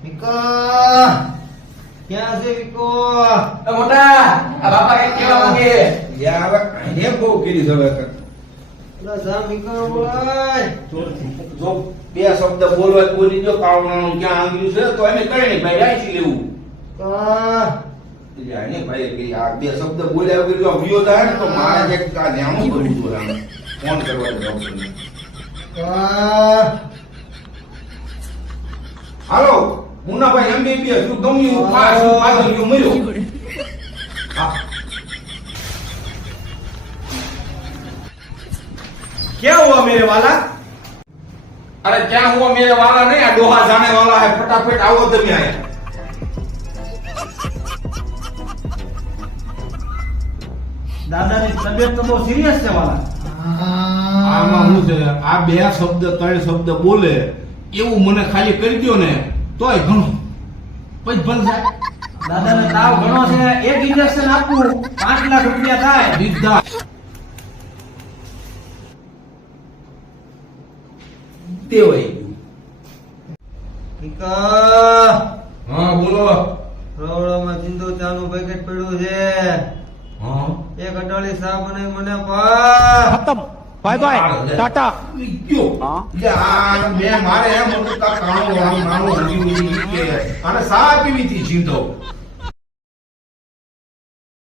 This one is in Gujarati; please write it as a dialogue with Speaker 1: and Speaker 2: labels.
Speaker 1: વિકો ક્યાં છે વિકો?
Speaker 2: મોટા આ બાપા કઈ કેવા માંગે
Speaker 3: યાર હે બહુ કીધી હવે
Speaker 1: ઓલા જા વિકો બોલાય.
Speaker 3: જો બે શબ્દ બોલવા બોલી દો કાવણાનું ક્યાં આંગ્યું છે તો એને કઈ નહીં ભાઈ રાઈથી લેવું
Speaker 1: કા
Speaker 3: એટલે આને ભાઈ કે આ બે શબ્દ બોલ્યા વગર જો વિયો થાય ને તો મારે જે કા ન્યાણું કરવું જોઈએ ફોન કરવા દો
Speaker 1: કા
Speaker 3: હાલો મુન્નાભાઈ MBBS શું ગમ્યું પાછળ ગયો મર્યો હા
Speaker 2: क्या हुआ मेरे वाला
Speaker 3: अरे क्या हुआ मेरे वाला नहीं आ डोहा जाने वाला है फटाफट आओ તમે आया
Speaker 2: દાદાની તબિયત તો બહુ સિરિયસ છે વાલા.
Speaker 3: આમાં હું છે આ બે શબ્દ ત્રણ શબ્દ બોલે એવું મને ખાલી કરી દો ને તોય ઘણું પછી ભલ જાય
Speaker 2: દાદાને તાવ ઘણો છે, એક ઇન્જેક્શન આપવું 5 લાખ રૂપિયા થાય.
Speaker 3: દીધા તેવાય
Speaker 1: વિકો
Speaker 3: હા બોલો
Speaker 1: રોવડામાં ચિંતો ચાનું પેકેટ પડ્યું છે.
Speaker 3: હા
Speaker 1: એક અડાળી સા બનાવી મને પા.
Speaker 4: खत्म बाय बाय टाटा
Speaker 3: ક્યો
Speaker 4: હા?
Speaker 3: લે આ બે મારે એમ હતું કે કાણો વાળું નાનો હજી કે અને સા પીવી થી જીંદો